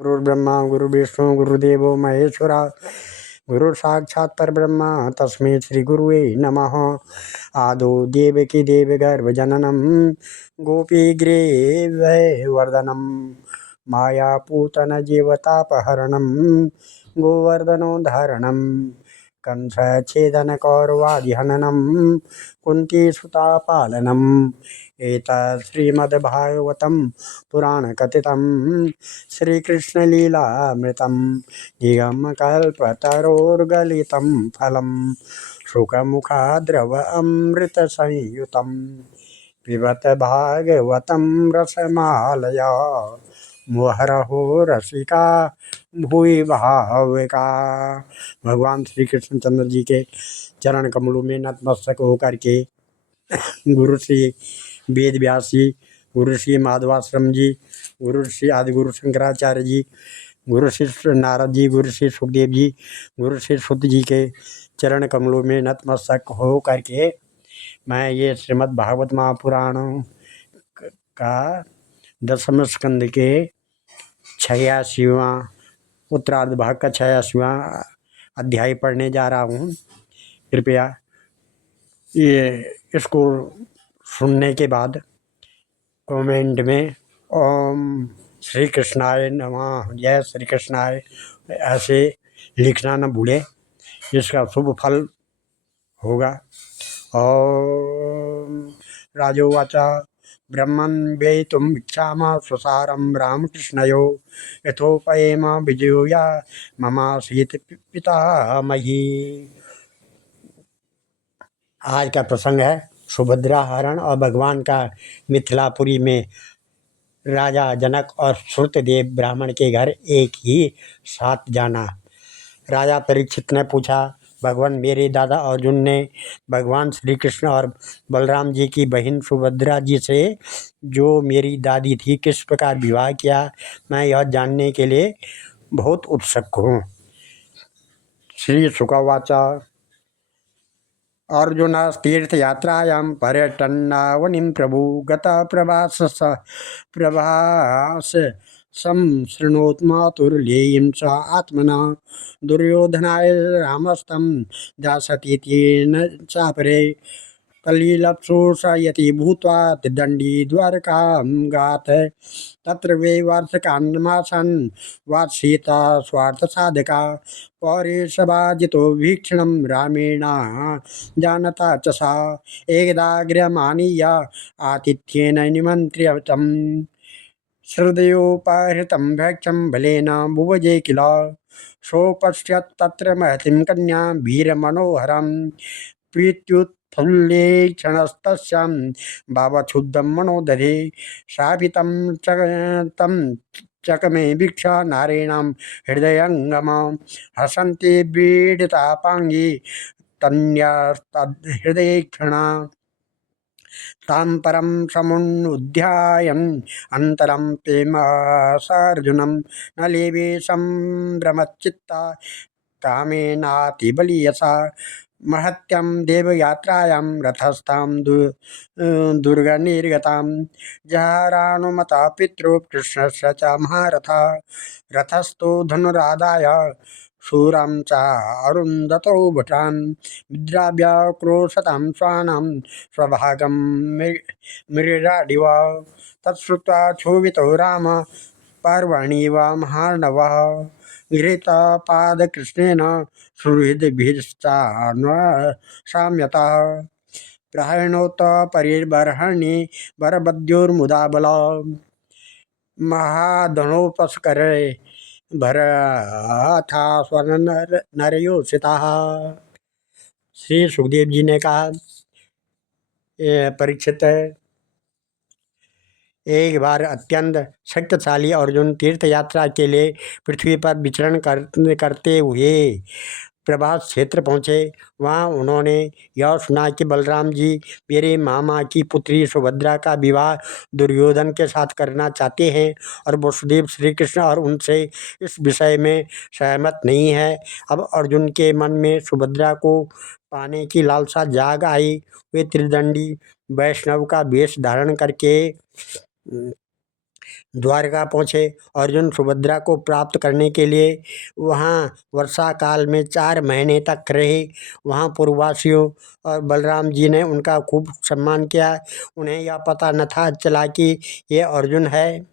गुरुर्ब्रह्मा गुरुर्विष्णु गुरुदेवो महेश्वरा गुरु साक्षात् परब्रह्म तस्मै श्री गुरुवे नमः। आदो देवकी देवगर्भजननं गोपीग्रीववर्धनं मायापूतन जीवतापहरणं गोवर्धनोद्धारणं कंसच्छेदनकौरवादिहननं कुन्तीसुतापालनम् एतत् श्रीमद्भागवतं पुराणकथितं श्रीकृष्णलीलामृतं निगमकल्पतरोर्गलितं फलं शुकमुखाद्रव अमृतसंयुतं पिबत भागवतं रसमालया मुहरहो रसिका भूरि भावुका। भगवान श्री कृष्णचंद्र जी के चरण कमलों में नतमस्तक होकर के गुरु श्री वेद व्यास जी, गुरु श्री माधवाश्रम जी, गुरु श्री आदिगुरु शंकराचार्य जी, गुरु श्री नारद जी, गुरु श्री सुखदेव जी, गुरु श्री शुद्ध जी के चरण कमलों में नतमस्तक हो करके मैं ये श्रीमद् भागवत महापुराण का 10वें स्कंद के 86वां उत्तरार्ध भाग का 86वां अध्याय पढ़ने जा रहा हूँ। कृपया ये इसको सुनने के बाद कमेंट में ओम श्री कृष्णाय नमः, जय श्री कृष्णाय ऐसे लिखना न भूले, इसका शुभ फल होगा। ओम राजोवाचा ब्रह्मन् वेतुं भिक्षाम स्वसारं रामकृष्णयो यथोपयेम विजयोया ममासीत पितामही। आज का प्रसंग है सुभद्रा हरण और भगवान का मिथिलापुरी में राजा जनक और श्रुतदेव ब्राह्मण के घर एक ही साथ जाना। राजा परीक्षित ने पूछा, भगवान मेरे दादा अर्जुन ने भगवान श्री कृष्ण और बलराम जी की बहन सुभद्रा जी से जो मेरी दादी थी किस प्रकार विवाह किया, मैं यह जानने के लिए बहुत उत्सुक हूँ। श्री शुकवाचा अर्जुन तीर्थयात्रायां पर्यटन्नावनिं प्रभु गतः प्रभास संशृणोत्मातुर्लेयं च आत्मना दुर्योधनाय रामस्तं दासतीत्येन चापरे कलिलप्सुषयति भूत्वा दण्डी द्वारकां गाथ तत्र वे वार्षकान्मासन् वात्सीता स्वार्थसाधका पौरेशबाजितो भीक्षणं रामेण जानता च सा एकदा गृहमानीय आतिथ्येन निमन्त्रितं हृदयोपहृतं भैक्षं बलेन भुवजे किल सोपश्यत् तत्र महतीं कन्या वीरमनोहरं प्रीत्युत्फुल्लेक्षणस्तस्यां भावक्षुद्धं मनोदधे शापितं तं चकमे भिक्षा नारीणां हृदयंगम हसन्ति बीडितापाङ्गी तन्यास्तद्हृदयेक्षणा तां परं समुन्नुध्यायन् अन्तरं प्रेमसार्जुनं न लेवे सम्भ्रमच्चित्ता कामेनातिबलीयसा महत्यं देवयात्रायां रथस्थां दुर्गनिर्गतां जहारानुमता पितृ कृष्णस्य च महारथा रथस्थो धनुरादाय शूरां च अरुन्धतौ भटान् विद्राव्याक्रोशतां स्वानां स्वभागं मृडाडिव तत्श्रुत्वा क्षोभितो राम पर्वणिव महार्णवः गृहीतपादकृष्णेन सुहृद्भिश्चान्वशाम्यतः प्रहरणोत परिबर्हणि वरबद्योर्मुदा बल महाधनोपस्करे भरथा स्वर्ण नरयोषिताः। श्री सुखदेव जी ने कहा, परीक्षित एक बार अत्यंत शक्तिशाली अर्जुन तीर्थ यात्रा के लिए पृथ्वी पर विचरण करते हुए प्रभास क्षेत्र पहुँचे। वहाँ उन्होंने यह सुना कि बलराम जी मेरे मामा की पुत्री सुभद्रा का विवाह दुर्योधन के साथ करना चाहते हैं और वसुदेव श्री कृष्ण और उनसे इस विषय में सहमत नहीं है। अब अर्जुन के मन में सुभद्रा को पाने की लालसा जाग आई। वे त्रिदंडी वैष्णव का वेश धारण करके द्वारका पहुँचे। अर्जुन सुभद्रा को प्राप्त करने के लिए वहाँ वर्षा काल में 4 महीने तक रहे। वहाँ पूर्ववासियों और बलराम जी ने उनका खूब सम्मान किया। उन्हें यह पता न था चला कि ये अर्जुन है।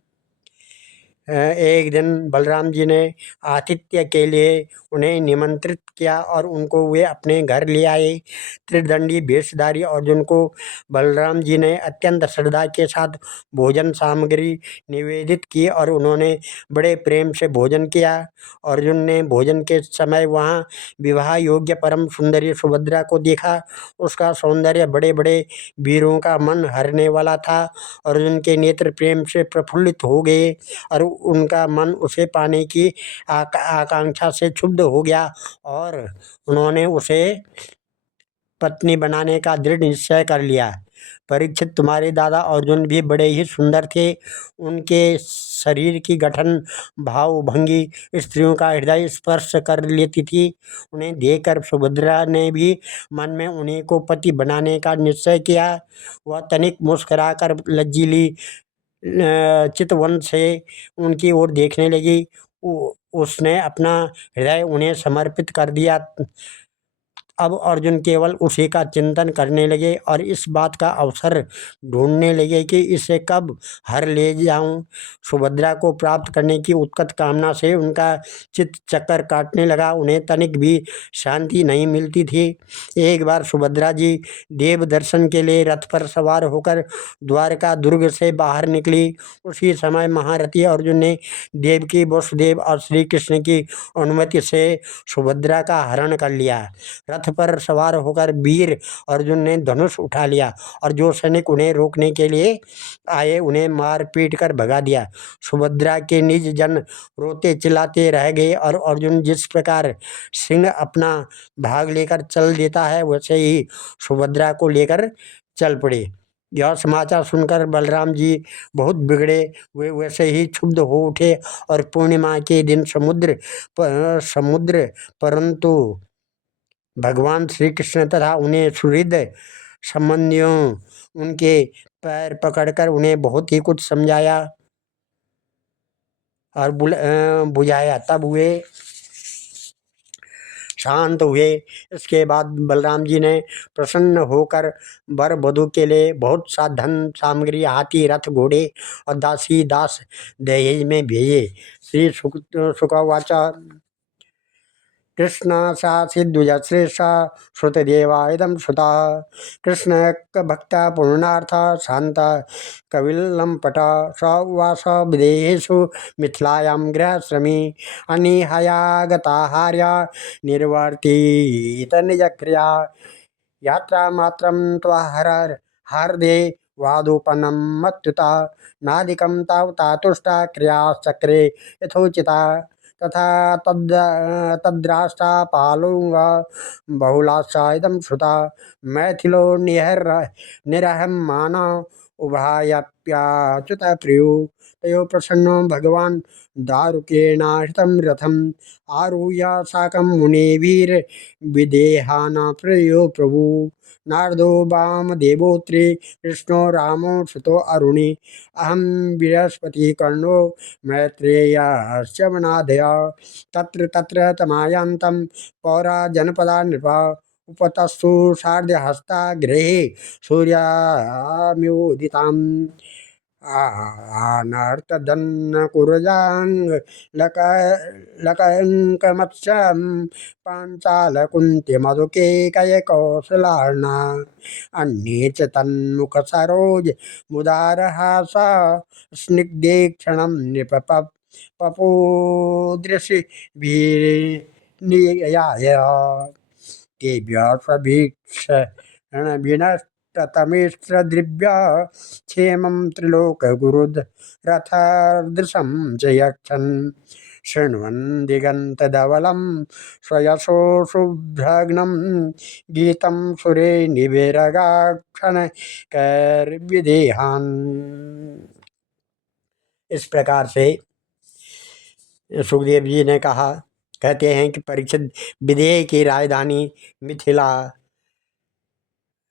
एक दिन बलराम जी ने आतिथ्य के लिए उन्हें निमंत्रित किया और उनको वे अपने घर ले आए। त्रिदंडी वेशधारी अर्जुन को बलराम जी ने अत्यंत श्रद्धा के साथ भोजन सामग्री निवेदित की और उन्होंने बड़े प्रेम से भोजन किया। अर्जुन ने भोजन के समय वहाँ विवाह योग्य परम सुंदरी सुभद्रा को देखा। उसका सौंदर्य बड़े बड़े वीरों का मन हरने वाला था। अर्जुन के नेत्र प्रेम से प्रफुल्लित हो गए और उनका मन उसे पाने की आकांक्षा से क्षुब्ध हो गया और उन्होंने उसे पत्नी बनाने का दृढ़ निश्चय कर लिया। परीक्षित, तुम्हारे दादा अर्जुन भी बड़े ही सुंदर थे। उनके शरीर की गठन भाव भंगी स्त्रियों का हृदय स्पर्श कर लेती थी। उन्हें देखकर सुभद्रा ने भी मन में उन्हीं को पति बनाने का निश्चय किया। वह तनिक मुस्कुराकर लज्जिली चितवन से उनकी ओर देखने लगी। उसने अपना हृदय उन्हें समर्पित कर दिया। अब अर्जुन केवल उसी का चिंतन करने लगे और इस बात का अवसर ढूंढने लगे कि इसे कब हर ले जाऊं। सुभद्रा को प्राप्त करने की उत्कट कामना से उनका चित्त चक्कर काटने लगा। उन्हें तनिक भी शांति नहीं मिलती थी। एक बार सुभद्रा जी देव दर्शन के लिए रथ पर सवार होकर द्वारका दुर्ग से बाहर निकली। उसी समय महारथी अर्जुन ने देवकी वसुदेव और श्री कृष्ण की अनुमति से सुभद्रा का हरण कर लिया। रथ पर सवार होकर वीर अर्जुन ने धनुष उठा लिया और जो सैनिक उन्हें रोकने के लिए आए उन्हें मार पीट कर भगा दिया। सुभद्रा के निज जन रोते चिल्लाते रह गए और अर्जुन जिस प्रकार सिंह अपना भाग लेकर चल देता है वैसे ही सुभद्रा को लेकर चल पड़े। यह समाचार सुनकर बलराम जी बहुत बिगड़े। वे वैसे ही क्षुब्ध हो उठे और पूर्णिमा के दिन समुद्र परंतु भगवान श्री कृष्ण तथा उन्हें सुहृद संबंधियों उनके पैर पकड़कर उन्हें बहुत ही कुछ समझाया और बुझाया। तब वे शांत हुए। इसके बाद बलराम जी ने प्रसन्न होकर वर वधू के लिए बहुत सा धन सामग्री, हाथी, रथ, घोड़े और दासी दास दहेज में भेजे। श्री शुकवाच कृष्ण सासिद्विजश्रेष्ठा श्रुतदेवा इदं श्रुता कृष्ण भक्त पूर्णार्थ शांत कविल्लंपट स उवास विदेहेषु मिथिलायां गृहश्रमी अनिहयागताहार्य निर्वर्तित निजक्रिया यात्रा मात्रं त्वहर हार्दे वादोपनं मत्युता नादिकं तावता तुष्टा क्रियाश्चक्रे यथोचिता तथा तद्राष्ट्रा पालुंग बहुलाश्चा इदं श्रुता मैथिलो निरहं माना उभायाप्याच्युत प्रियो तयो प्रसन्नो भगवान् दारुकेणाहृतं रथम् आरुह्य साकं मुनिभिर् विदेहाना प्रियो प्रभु नारदो वामदेवोऽत्रि कृष्णो रामो सुतो अरुणि अहं बृहस्पति कर्णो मैत्रेयश्च वनादय तत्र तत्र तमायान्तं पौरा जनपदा नृपा उपतस्तु सार्धहस्ता गृहे सूर्याम्योदिताम् आनर्तदन्न कुरजांग लकंकमत्स्यं पांचालकुंती मधुके कय कौशलार्णा अन्ये च तन्मुख सरोज मुदारहासा स्निग्धे क्षणं नृप पपोदृशि भीर्नियाय तेभ्यः स्वभीक्षणविनष्टतमिश्रदृभ्य क्षेमं त्रिलोकगुरुद रथदृशं च यक्षन् शृण्वन् दिगन्तधवलं स्वयशो शुभ्रघ्नं गीतं सुरे निविरगाक्षण कैर्विदेहान्। इस प्रकार से सुखदेव जी ने कहा, कहते हैं कि परीक्षित, विदेह की राजधानी मिथिला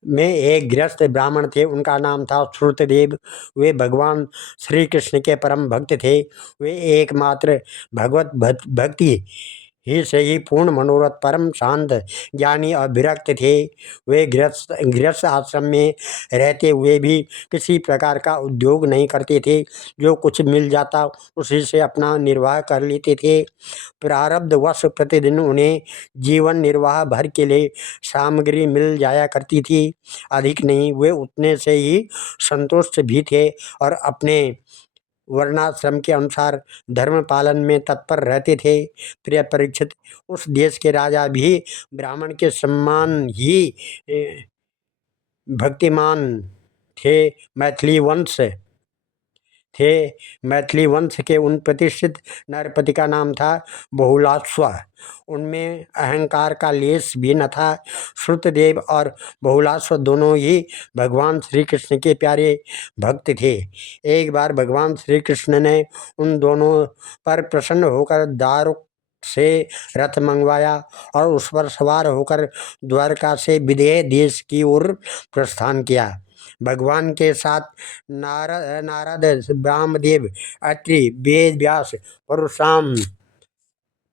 में एक गृहस्थ ब्राह्मण थे, उनका नाम था श्रुतदेव। वे भगवान श्री कृष्ण के परम भक्त थे। वे एकमात्र भगवत भक्ति ही से ही पूर्ण मनोरथ, परम शांत, ज्ञानी और विरक्त थे। वे गृहस्थ आश्रम में रहते हुए भी किसी प्रकार का उद्योग नहीं करते थे। जो कुछ मिल जाता उसी से अपना निर्वाह कर लेते थे। प्रारब्धवश प्रतिदिन उन्हें जीवन निर्वाह भर के लिए सामग्री मिल जाया करती थी। अधिक नहीं, वे उतने से ही संतुष्ट भी थे और अपने वर्णाश्रम के अनुसार धर्म पालन में तत्पर रहते थे। प्रिय परीक्षित, उस देश के राजा भी ब्राह्मण के सम्मान ही भक्तिमान थे। थे मैथिली वंश के उन प्रतिष्ठित नरपति का नाम था बहुलाश्व। उनमें अहंकार का लेश भी न था। श्रुतदेव और बहुलाश्व दोनों ही भगवान श्री कृष्ण के प्यारे भक्त थे। एक बार भगवान श्री कृष्ण ने उन दोनों पर प्रसन्न होकर दारुक से रथ मंगवाया और उस पर सवार होकर द्वारका से विदेह देश की ओर प्रस्थान किया। भगवान के साथ नारद, ब्रह्मदेव, अत्रि, वेद व्यास,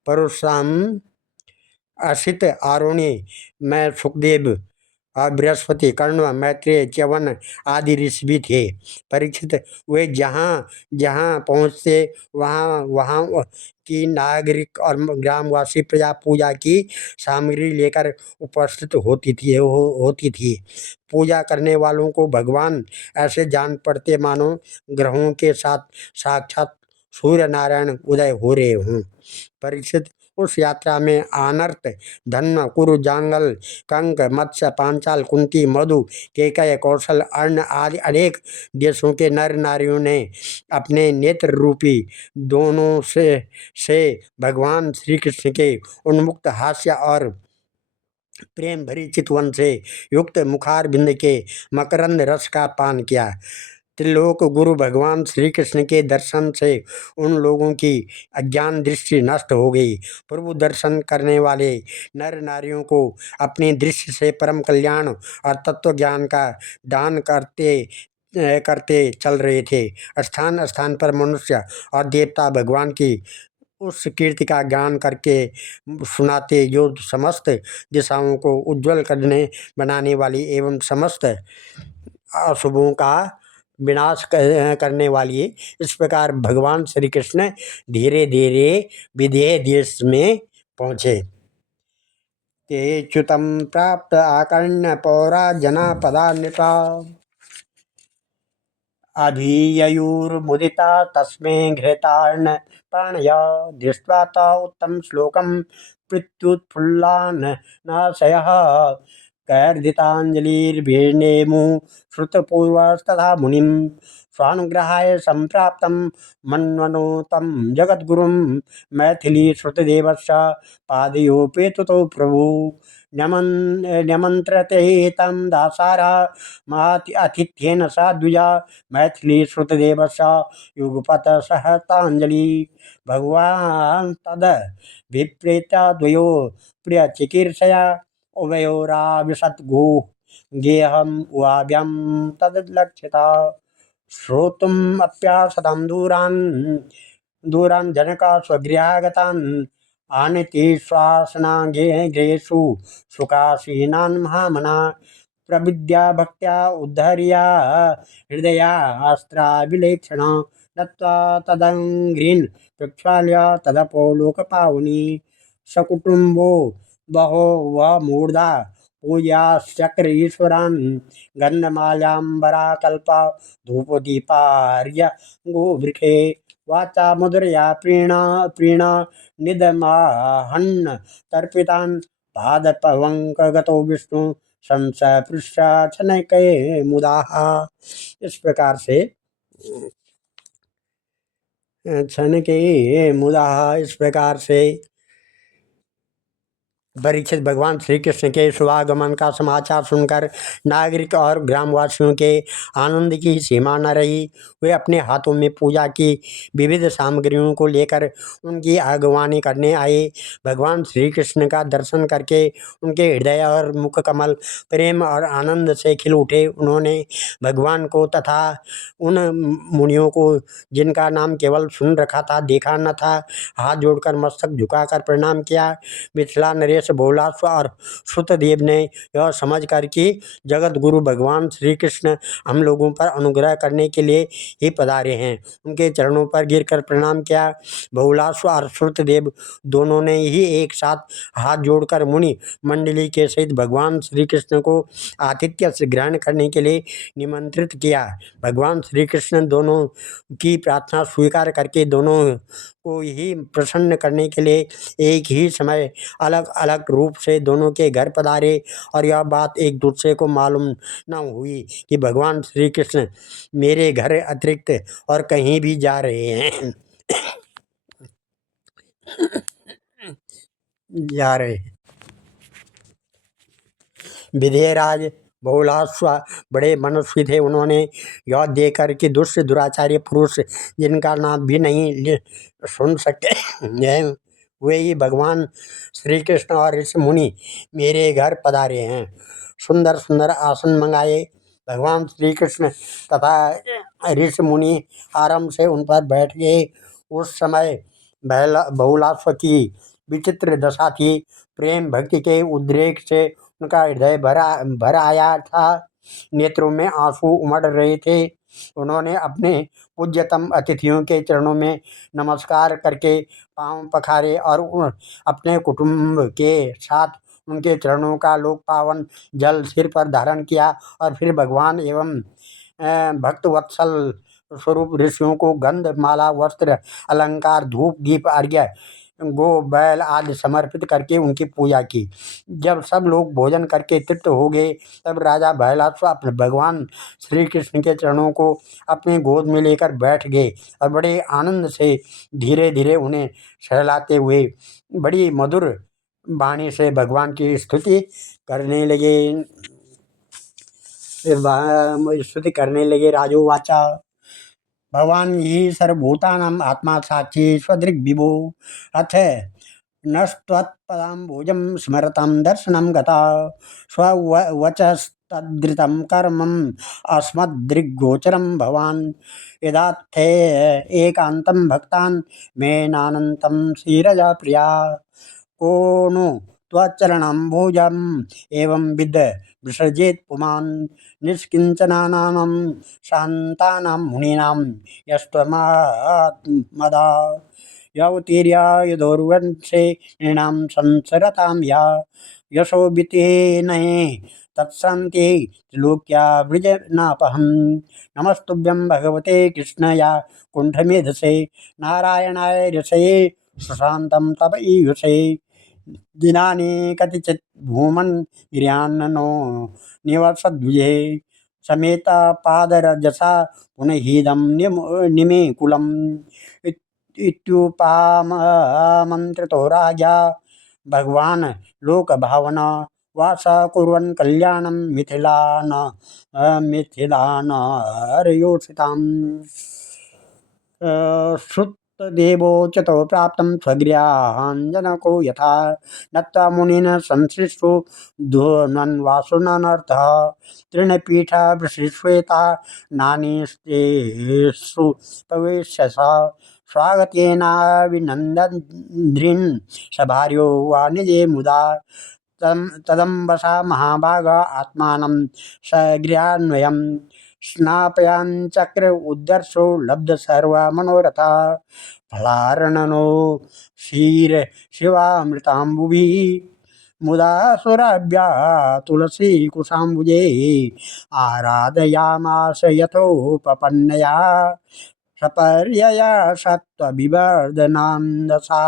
परशुराम, असित, आरुणि, मैं सुखदेव और बृहस्पति, कर्ण, मैत्रेय, च्यवन आदि ऋषि भी थे। परीक्षित, वे जहाँ जहाँ पहुँचते वहाँ वहाँ की नागरिक और ग्रामवासी प्रजा पूजा की सामग्री लेकर उपस्थित होती थी। पूजा करने वालों को भगवान ऐसे जान पड़ते मानो ग्रहों के साथ साक्षात सूर्य नारायण उदय हो रहे हों। परीक्षित, उस यात्रा में आनर्त, धन्व, कुरु, जांगल, कंक, मत्स्य, पांचाल, कुंती, मधु, केकय, कौशल, अर्ण आदि अनेक देशों के नर नारियों ने अपने नेत्र रूपी दोनों से भगवान श्री कृष्ण के उन्मुक्त हास्य और प्रेम भरी चितवन से युक्त मुखारबिंद के मकरंद रस का पान किया। त्रिलोक गुरु भगवान श्री कृष्ण के दर्शन से उन लोगों की अज्ञान दृष्टि नष्ट हो गई। प्रभु दर्शन करने वाले नर नारियों को अपनी दृष्टि से परम कल्याण और तत्व ज्ञान का दान करते करते चल रहे थे। स्थान स्थान पर मनुष्य और देवता भगवान की उस कीर्ति का ज्ञान करके सुनाते, जो समस्त दिशाओं को उज्जवल करने बनाने वाली एवं समस्त अशुभों का विनाश करने वाली। इस प्रकार भगवान श्री कृष्ण धीरे धीरे विदेह देश में पहुँचे। ते च्युतम प्राप्त आकर्ण्य पौरा जना पदा नृपा अधीयुर्मुदिता तस्मै घृतार्ण प्राणया दृष्ट्वा ता उत्तम श्लोकम प्रत्युत्फुल्लान् नाशयः कैर्दिताञ्जलिर्भिर्नेमु श्रुतपूर्वस्तथा मुनिं स्वानुग्रहाय सम्प्राप्तं मन्वनो तं जगद्गुरुं मैथिली श्रुतदेवस्य पादयोपेतुतो प्रभु न्यमन्त्रते तं दासारा अतिथ्येन सा द्विजा मैथिली श्रुतदेवस्य युगपत सहतांजलि भगवान तद विप्रेता द्वयो प्रिय चिकीर्षया उभयोराविशत गो गेहम वाव्यम तदलक्षिता श्रोतुम अप्यासदं दूरान् जनका स्वगृहागतान् आनीति श्वासनागेषु सुखासीनान् महामना प्रविद्या भक्त्या उद्धर्या हृदयास्त्राभिलेक्षण दत्त्वा तदङ्घ्रीन् प्रक्षाल्य तदपो लोकपावनी सकुटुम्बो बहो वह मूर्धा पूजाश्चक्र ईश्वरान् गन्धमाल्याम्बराकल्पा धूपदीपार्य गोवृखे वाचा मधुरया प्रीणा निदमाहन्न तर्पितान् पादपवंकगतो विष्णु संशय पृष्ठा छनके मुदाहा। इस प्रकार से छनके मुदाहा, इस प्रकार से परीक्षित भगवान श्री कृष्ण के शुभागमन का समाचार सुनकर नागरिक और ग्रामवासियों के आनंद की सीमा न रही। वे अपने हाथों में पूजा की विविध सामग्रियों को लेकर उनकी अगवानी करने आए। भगवान श्री कृष्ण का दर्शन करके उनके हृदय और मुख कमल प्रेम और आनंद से खिल उठे। उन्होंने भगवान को तथा उन मुनियों को जिनका नाम केवल सुन रखा था, देखा न था, हाथ जोड़कर मस्तक झुकाकर प्रणाम किया। मिथिला नरेश बहुलास्व और श्रुतदेव ने यह समझ कर कि जगत गुरु भगवान श्री कृष्ण हम लोगों पर अनुग्रह करने के लिए ही पधारे हैं, उनके चरणों पर गिरकर प्रणाम किया। बहुलास्व और श्रुतदेव दोनों ने ही एक साथ हाथ जोड़कर मुनि मंडली के सहित भगवान श्री कृष्ण को आतिथ्य से ग्रहण करने के लिए निमंत्रित किया। भगवान श्री कृष्ण दोनों की प्रार्थना स्वीकार करके दोनों को ही प्रसन्न करने के लिए एक ही समय अलग अलग रूप से दोनों के घर पधारे। और यह बात एक दूसरे को मालूम न हुई कि भगवान श्री कृष्ण मेरे घर अतिरिक्त और कहीं भी जा रहे हैं जा रहे हैं। विधेयराज बहुलास्व बड़े मनस्वी थे। उन्होंने यह देखकर कि दुष्ट दुराचार्य पुरुष जिनका नाम भी नहीं सुन सकते हैं, वे ही भगवान श्री कृष्ण और ऋषि मुनि मेरे घर पधारे हैं, सुंदर सुंदर आसन मंगाए। भगवान श्री कृष्ण तथा ऋषि मुनि आराम से उन पर बैठ गए। उस समय बहुलास्व की विचित्र दशा थी। प्रेम भक्ति के उद्रेक से उनका हृदय भर आया था, नेत्रों में आंसू उमड़ रहे थे। उन्होंने अपने पूज्यतम अतिथियों के चरणों में नमस्कार करके पांव पखारे और अपने कुटुंब के साथ उनके चरणों का लोक पावन जल सिर पर धारण किया। और फिर भगवान एवं भक्त वत्सल स्वरूप ऋषियों को गंध माला वस्त्र अलंकार धूप दीप अर्घ्य गो बैल आदि समर्पित करके उनकी पूजा की। जब सब लोग भोजन करके तृप्त हो गए, तब राजा बहलास्व अपने भगवान श्री कृष्ण के चरणों को अपने गोद में लेकर बैठ गए और बड़े आनंद से धीरे धीरे उन्हें सहलाते हुए बड़ी मधुर वाणी से भगवान की स्तुति करने लगे। राजोवाचा भगवान ही सर्वभूतानां आत्मा साक्षी स्वदृग्विभो अथ नस्त्वत्पदाम्बुजं स्मरतं दर्शनं गता स्ववचस्तदृतं कर्मम् अस्मद्दृग्गोचरं भवान् यदात्थे एकान्तं भक्तान् मे नानन्तं श्रीरजा प्रिया को नु त्वच्चरणम्बुजम् एवं विद विसर्जेत् पुमान् निष्किञ्चनानां शान्तानां मुनीनां यस्त्वमात्मदा यवतीर्या यदोर्वंशे नृणां संसरतां या यशोभितेनये तत्सन्ति त्रिलोक्या वृजनापहं नमस्तुभ्यं भगवते कृष्णया कुण्ठमेधसे नारायणाय ऋषये सुशान्तं तप ईयुषे दिनानि कतिचित् भूमन् गिर्यान्नो निवसद्विजे समेता पादरजसा पुनहिदं निमे कुलम् इत्युपामन्त्रितो राजा भगवान् लोकभावना वासा कुर्वन् कल्याणं मिथिलानार्योषिताम् श्रुतदेवोच्चतो प्राप्तं स्वगृहाञ्जनको यथा नत्वा मुनिन् संसृष्टो धुनन्वासुननर्थः तृणपीठा वृषश्वेता नानीस्तेषु प्रवेश्यसा स्वागतेनाभिनन्दन्ध्रीन् सभार्यो वाणिजे मुदा तदम्बसा महाभागा आत्मानं सगृहान्वयम् स्नापयाञ्चक्र उद्दर्शो लब्ध सर्वमनोरथा फलार्णनो क्षीर शिवामृताम्बुभिः मुदा सुराभ्या तुलसी कुशाम्बुजे आराधयामास यथोपपन्नया सपर्यया सत्त्वविवर्धनान्दसा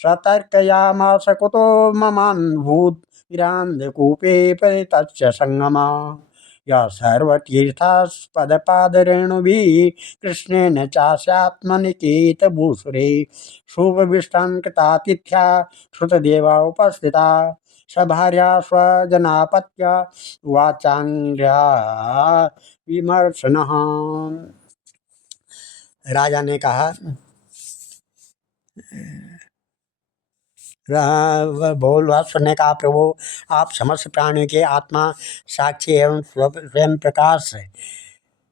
सतर्कयामास कुतो ममान्भूत् गिरान्धकूपे परितस्य संगमा या सर्वतीर्थास्पदपादरेणुभिः कृष्णेन चास्यात्मनिकेतभूसुरे शुभविष्टान्कृतातिथ्या श्रुतदेवा उपस्थिता सभार्या स्वजनापत्य वाचान्या विमर्शनः। राजा ने कहा, भोलवासुर ने कहा, प्रभु आप समस्त प्राणियों के आत्मा साक्षी एवं स्वयं प्रकाश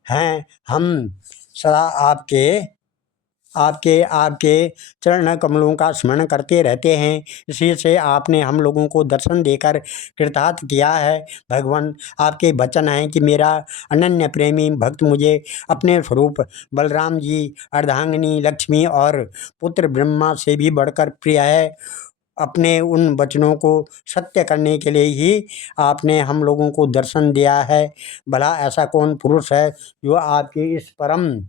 हैं। हम सदा आपके आपके आपके चरण कमलों का स्मरण करते रहते हैं। इसी से आपने हम लोगों को दर्शन देकर कृतार्थ किया है। भगवान आपके वचन हैं कि मेरा अनन्य प्रेमी भक्त मुझे अपने स्वरूप बलराम जी, अर्धांगिनी लक्ष्मी और पुत्र ब्रह्मा से भी बढ़कर प्रिय है। अपने उन वचनों को सत्य करने के लिए ही आपने हम लोगों को दर्शन दिया है। भला ऐसा कौन पुरुष है जो आपकी इस परम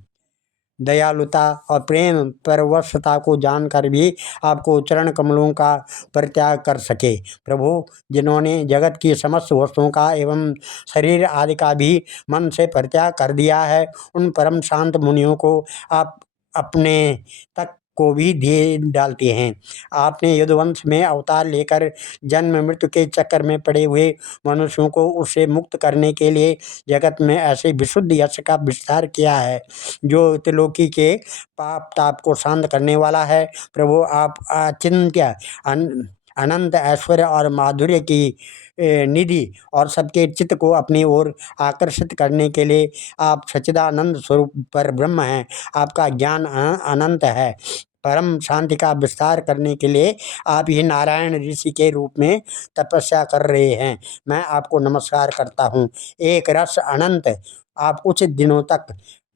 दयालुता और प्रेम परवशता को जानकर भी आपको चरण कमलों का परित्याग कर सके। प्रभु, जिन्होंने जगत की समस्त वस्तुओं का एवं शरीर आदि का भी मन से परित्याग कर दिया है, उन परम शांत मुनियों को आप अपने तक को भी दे डालते हैं। आपने यदुवंश में अवतार लेकर जन्म मृत्यु के चक्कर में पड़े हुए मनुष्यों को उससे मुक्त करने के लिए जगत में ऐसे विशुद्ध यश का विस्तार किया है जो त्रिलोकी के पाप ताप को शांत करने वाला है। प्रभु, आप अचिंत्य अनंत ऐश्वर्य और माधुर्य की निधि और सबके चित्त को अपनी ओर आकर्षित करने के लिए आप सच्चिदानंद स्वरूप पर ब्रह्म हैं। आपका ज्ञान अनंत है। परम शांति का विस्तार करने के लिए आप ही नारायण ऋषि के रूप में तपस्या कर रहे हैं। मैं आपको नमस्कार करता हूँ। एक रस अनंत आप कुछ दिनों तक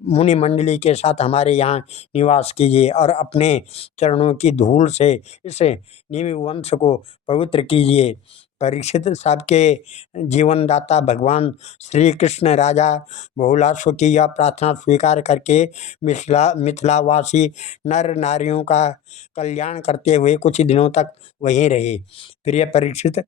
मुनि मंडली के साथ हमारे यहाँ निवास कीजिए और अपने चरणों की धूल से इस निमिवंश को पवित्र कीजिए। परीक्षित, सबके जीवनदाता भगवान श्री कृष्ण राजा बहुलास्व की यह प्रार्थना स्वीकार करके मिथिलावासी नर नारियों का कल्याण करते हुए कुछ दिनों तक वहीं रहे। प्रिय परीक्षित,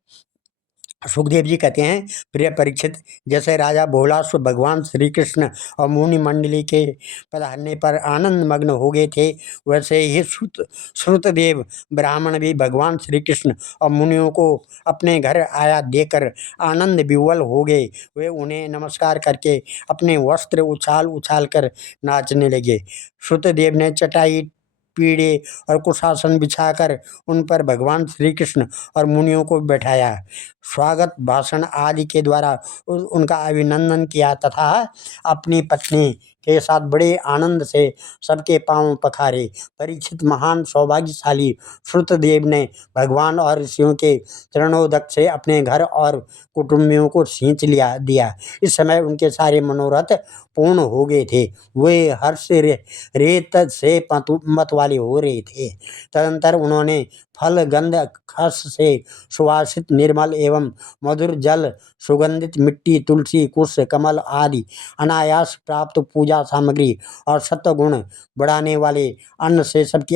सुखदेव जी कहते हैं, प्रिय परीक्षित, जैसे राजा भोलास्व भगवान श्री कृष्ण और मुनि मंडली के पधारने पर आनंद मग्न हो गए थे, वैसे ही श्रुतदेव ब्राह्मण भी भगवान श्री कृष्ण और मुनियों को अपने घर आया देकर आनंद विह्वल हो गए। वे उन्हें नमस्कार करके अपने वस्त्र उछाल उछाल कर नाचने लगे। श्रुतदेव ने चटाई पीढ़े और कुशासन बिछाकर उन पर भगवान श्री कृष्ण और मुनियों को बैठाया, स्वागत भाषण आदि के द्वारा उनका अभिनंदन किया तथा अपनी पत्नी के साथ बड़े आनंद से सबके पांव पखारे। परीक्षित, महान सौभाग्यशाली श्रुतदेव ने भगवान और ऋषियों के चरणोदक से अपने घर और कुटुंबियों को सींच दिया। इस समय उनके सारे मनोरथ पूर्ण हो गए थे। वे हर्ष रेत से मतवाले हो रहे थे। तदंतर उन्होंने फल गंध खस से सुवासित निर्मल एवं मधुर जल, सुगंधित मिट्टी, तुलसी, कुश, कमल आदि अनायास प्राप्त पूजा सामग्री और सत्वगुण बढ़ाने वाले अन्न से सबकी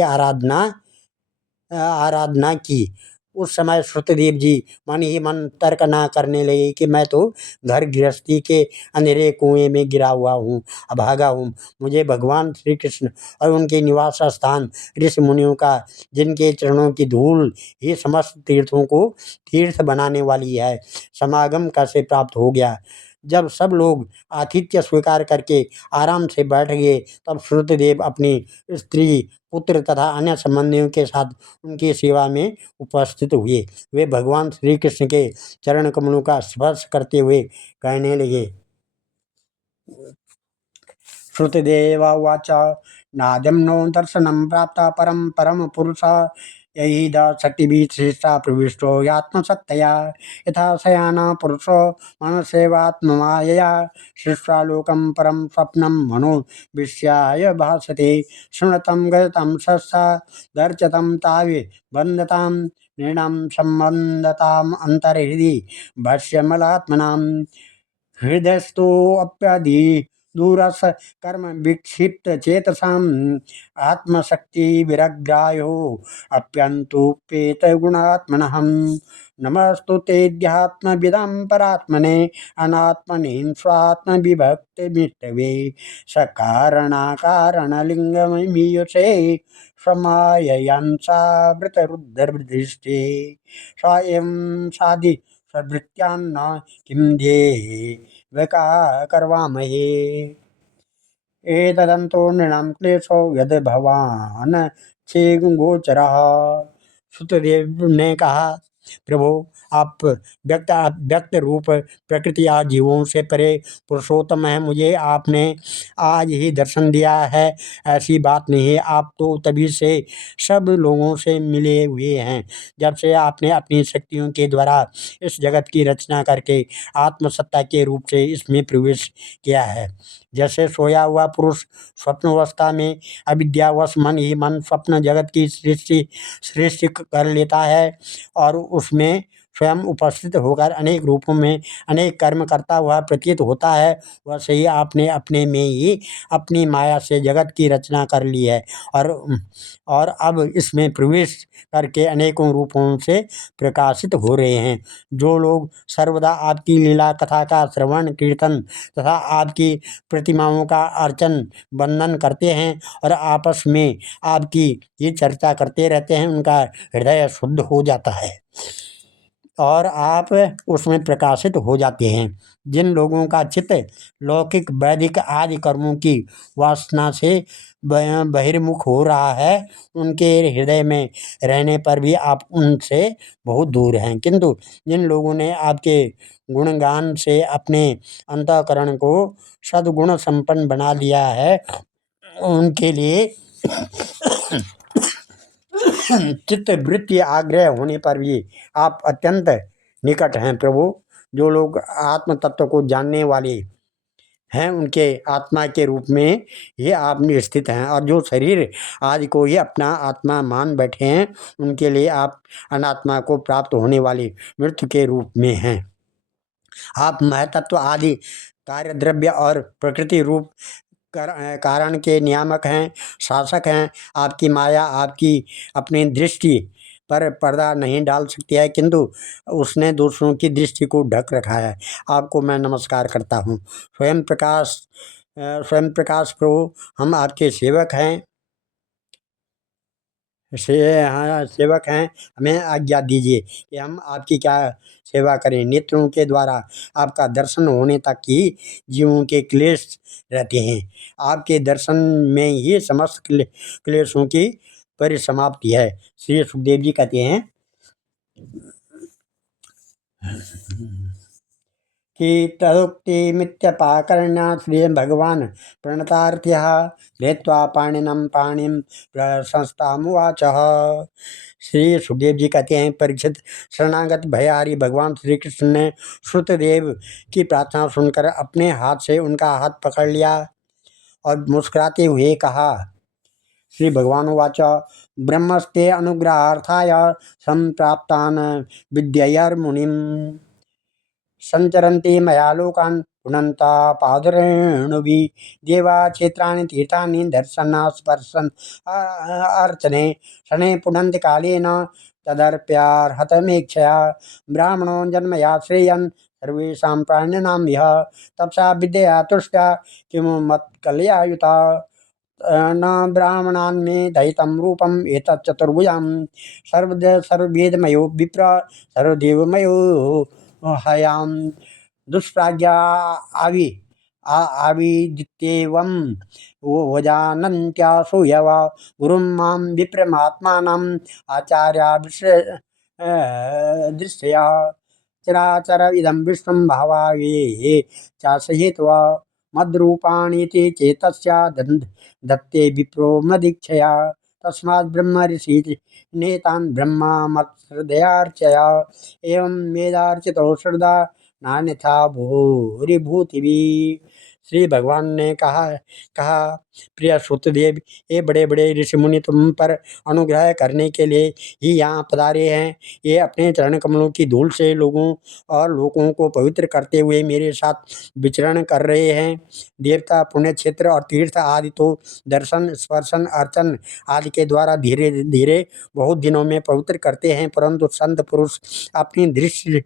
आराधना की। उस समय श्रुतदेव जी मन ही मन तर्क ना करने लगे कि मैं तो घर गृहस्थी के अंधेरे कुएं में गिरा हुआ हूँ, अभागा हूँ। मुझे भगवान श्री कृष्ण और उनके निवास स्थान ऋषि मुनियों का, जिनके चरणों की धूल ही समस्त तीर्थों को तीर्थ बनाने वाली है, समागम कैसे प्राप्त हो गया। जब सब लोग आतिथ्य स्वीकार करके आराम से बैठ गए, तब श्रुतदेव अपनी स्त्री, पुत्र तथा अन्य संबंधियों के साथ उनकी सेवा में उपस्थित हुए। वे भगवान श्री कृष्ण के चरण कमलों का स्पर्श करते हुए कहने लगे। श्रुतदेवाच, नाद्यं नो दर्शनं प्राप्ता परम परम पुरुष यही सटिभिः श्रेष्ठा प्रविष्टो यात्मशक्तया यथा शयाना पुरुषो मनसेवात्ममायया सृष्ट्वा लोकं परम स्वप्नं मनो विश्याय भासते शृणतं गजतं सस्सा दर्शतं तावे बन्धतां नृणां सम्बन्धताम् अन्तर्हृदि भाष्यमलात्मनां हृदयस्थोऽप्यधि दूरस कर्म विक्षिप्त चेतसाम आत्मशक्ति विरग्रायो अप्यंतुपेत गुणात्मनहम नमस्तु तेध्यात्मविदं परात्मने अनात्मनि स्वात्म विभक्ति मिष्टवे सकारणकारणलिंगमीयुषे समाययंसावृतरुद्रदृष्टे स्वयं साधि सवृत्त्यान्न किं देवका करवामहे एतदन्तो नृणां क्लेशो यद भवान गोचरः। सुतदेव ने कहा, प्रभु आप व्यक्त रूप प्रकृति आदि जीवों से परे पुरुषोत्तम है। मुझे आपने आज ही दर्शन दिया है ऐसी बात नहीं है। आप तो तभी से सब लोगों से मिले हुए हैं जब से आपने अपनी शक्तियों के द्वारा इस जगत की रचना करके आत्मसत्ता के रूप से इसमें प्रवेश किया है। जैसे सोया हुआ पुरुष स्वप्न अवस्था में अविद्यावश मन ही मन स्वप्न जगत की सृष्टि कर लेता है और उसमें स्वयं उपस्थित होकर अनेक रूपों में अनेक कर्म करता हुआ प्रतीत होता है, वैसे ही आपने अपने में ही अपनी माया से जगत की रचना कर ली है और अब इसमें प्रवेश करके अनेकों रूपों से प्रकाशित हो रहे हैं। जो लोग सर्वदा आपकी लीला कथा का श्रवण कीर्तन तथा आपकी प्रतिमाओं का अर्चन वंदन करते हैं और आपस में आपकी ये चर्चा करते रहते हैं, उनका हृदय शुद्ध हो जाता है और आप उसमें प्रकाशित हो जाते हैं। जिन लोगों का चित्त लौकिक वैदिक आदि कर्मों की वासना से बहिर्मुख हो रहा है, उनके हृदय में रहने पर भी आप उनसे बहुत दूर हैं। किंतु जिन लोगों ने आपके गुणगान से अपने अंतःकरण को सद्गुण संपन्न बना लिया है, उनके लिए चित्त वृत्ति आग्रह होने पर भी आप अत्यंत निकट हैं प्रभु। जो लोग आत्म तत्व को जानने वाले हैं, उनके आत्मा के रूप में ये आप स्थित हैं और जो शरीर आदि को ही अपना आत्मा मान बैठे हैं, उनके लिए आप अनात्मा को प्राप्त होने वाली मृत्यु के रूप में हैं। आप महतत्व आदि कार्य द्रव्य और प्रकृति रूप कारण के नियामक हैं, शासक हैं। आपकी माया आपकी अपनी दृष्टि पर पर्दा नहीं डाल सकती है, किंतु उसने दूसरों की दृष्टि को ढक रखा है। आपको मैं नमस्कार करता हूँ। स्वयं प्रकाश प्रभु, हम आपके सेवक हैं हाँ सेवक हैं। हमें आज्ञा दीजिए कि हम आपकी क्या सेवा करें। नेत्रों के द्वारा आपका दर्शन होने तक ही जीवों के क्लेश रहते हैं। आपके दर्शन में ही समस्त क्लेशों की परिसमाप्ति है। श्री सुखदेव जी कहते हैं कि तदुक्तिमित्यपाकर्ण्य श्री भगवान प्रणतार्थ्यः धृत्वा पाणिनं पाणिं संस्थामुवाच। श्री सुखदेव जी कहते हैं, परीक्षित शरणागत भयहारी भगवान श्री कृष्ण ने श्रुतदेव की प्रार्थना सुनकर अपने हाथ से उनका हाथ पकड़ लिया और मुस्कुराते हुए कहा। श्री भगवान उवाच ब्रह्मस्ते अनुग्रहार्थाय संप्राप्तान् विद्यैर्मुनिम् संचरन्ति मया लोकान् पुनन्ता पादरेणुभिः देवा क्षेत्राणि तीर्थानि दर्शना स्पर्शन अर्चने शनै पुनन्ति कालेन तदर्प्यार्हतमेक्षया ब्राह्मणो जन्मया श्रेयन् सर्वेषां प्राणिनां यः तपसा विद्यया तुष्टा किमु मत्कलयायुता न ब्राह्मणान्मे दयितं रूपम् एतत् चतुर्भुजां सर्ववेदमयो विप्र सर्वदेवमयो हयाम दुष्प्राज्ञा आविदित्येवं वजानन्त्यासूयव गुरुं मां विप्रमात्मानम् आचार्या दृश्या चराचर इदं विश्वं भावाये चासहित्वा मद्रूपाणीति चेतस्या दत्ते विप्रो मदीक्षया तस्मात् ब्रह्म ऋषि नेतान् ब्रह्मा मत्श्रद्धयार्चया एवं वेदार्चितो श्रद्धा नान्यथा भूरिभूतिभिः। श्री भगवान ने कहा प्रिय श्रुतदेव, ये बड़े बड़े ऋषि मुनि तुम पर अनुग्रह करने के लिए ही यहाँ पधारे हैं। ये अपने चरण कमलों की धूल से लोगों और लोगों को पवित्र करते हुए मेरे साथ विचरण कर रहे हैं। देवता, पुण्य क्षेत्र और तीर्थ आदि तो दर्शन, स्पर्शन, अर्चन आदि के द्वारा धीरे धीरे बहुत दिनों में पवित्र करते हैं, परंतु संत पुरुष अपनी दृष्टि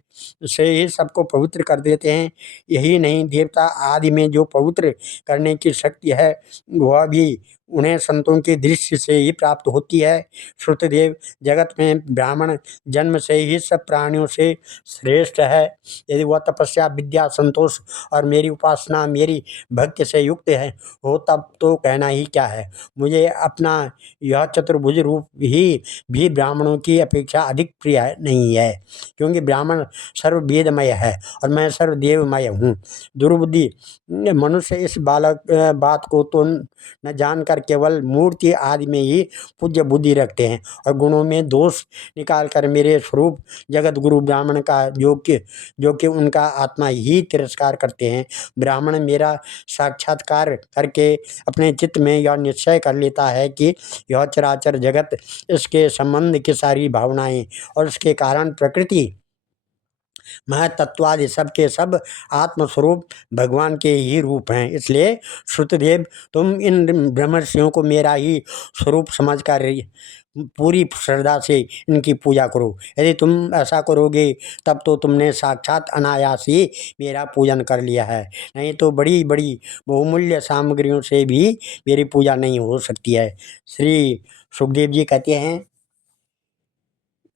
से ही सबको पवित्र कर देते हैं। यही नहीं, देवता आदि में जो पवित्र करने की शक्ति है वह भी उन्हें संतों की दृष्टि से ही प्राप्त होती है। श्रुतदेव, जगत में ब्राह्मण जन्म से ही सब प्राणियों से श्रेष्ठ है। यदि वह तपस्या, विद्या, संतोष और मेरी उपासना, मेरी भक्ति से युक्त है हो तब तो कहना ही क्या है। मुझे अपना यह चतुर्भुज रूप ही भी ब्राह्मणों की अपेक्षा अधिक प्रिय नहीं है, क्योंकि ब्राह्मण सर्ववेदमय है और मैं सर्वदेवमय हूँ। दुर्बुद्धि मनुष्य इस बात को तो न जानकर केवल मूर्ति आदि में ही पूज्य बुद्धि रखते हैं और गुणों में दोष निकालकर मेरे स्वरूप जगत गुरु ब्राह्मण का जो कि उनका आत्मा ही तिरस्कार करते हैं। ब्राह्मण मेरा साक्षात्कार करके अपने चित्त में यह निश्चय कर लेता है कि यह चराचर जगत, इसके संबंध की सारी भावनाएं और इसके कारण प्रकृति, महतत्वादि सब के सब आत्मस्वरूप भगवान के ही रूप हैं। इसलिए श्रुतदेव, तुम इन ब्रह्मर्षियों को मेरा ही स्वरूप समझकर पूरी श्रद्धा से इनकी पूजा करो। यदि तुम ऐसा करोगे तब तो तुमने साक्षात अनायास ही मेरा पूजन कर लिया है, नहीं तो बड़ी बड़ी बहुमूल्य सामग्रियों से भी मेरी पूजा नहीं हो सकती है। श्री सुखदेव जी कहते हैं,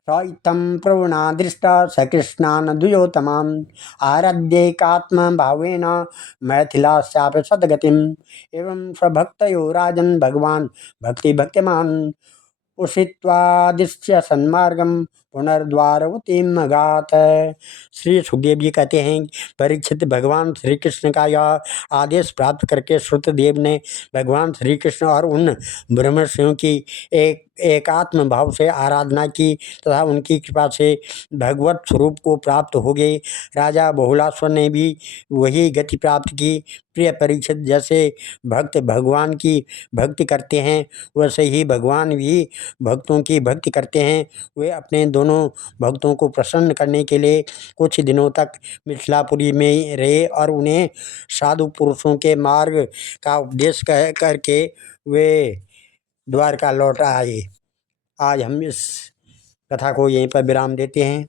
स इत्थं प्रवृणा दृष्टा सकृष्णान् द्विजोत्तमान् आराध्यैकात्म भावेन मैथिलास्यापि सद्गतिम् एवं स्वभक्तयो राजन् भगवान् भक्तिमान् उषित्वादिश्य सन्मार्गम पुनर्द्वारवतीम गात। श्री सुखदेव जी कहते हैं, परीक्षित, भगवान श्री कृष्ण का यह आदेश प्राप्त करके श्रुतदेव ने भगवान श्री कृष्ण और उन ब्रह्मर्षियों की एकात्म भाव से आराधना की तथा उनकी कृपा से भगवत स्वरूप को प्राप्त हो गए। राजा बहुलाश्वर ने भी वही गति प्राप्त की। प्रिय परीक्षित, जैसे भक्त भगवान की भक्ति करते हैं वैसे ही भगवान भी भक्तों की भक्ति करते हैं। वे अपने दोनों भक्तों को प्रसन्न करने के लिए कुछ दिनों तक मिथिलापुरी में रहे और उन्हें साधु पुरुषों के मार्ग का उपदेश करके वे द्वारका लौट आए। आज हम इस कथा को यहीं पर विराम देते हैं।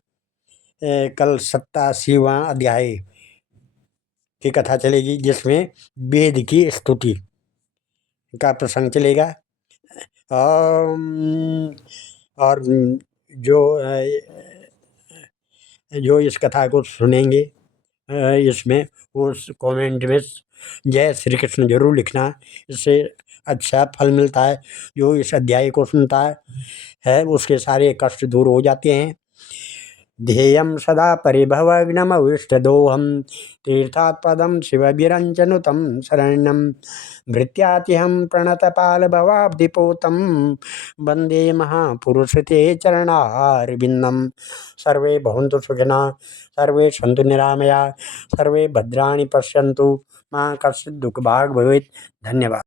कल 87वां अध्याय की कथा चलेगी, जिसमें वेद की स्तुति का प्रसंग चलेगा। और जो इस कथा को सुनेंगे इसमें उस कमेंट में जय श्री कृष्ण जरूर लिखना, इससे अच्छा फल मिलता है। जो इस अध्याय को सुनता है उसके सारे कष्ट दूर हो जाते हैं। ध्येयं सदा परिभवग्नमविष्टदोहं तीर्थात्पदं शिवविरञ्चनुतं शरण्यं भृत्यातिहं प्रणतपालभवाब्धिपोतं वन्दे महापुरुषते चरणारविन्दं। सर्वे भवन्तु सुखिनः, सर्वे सन्तु निरामया, सर्वे भद्राणि पश्यन्तु, मा कश्चित् दुःखभाग् भवेत्। धन्यवाद।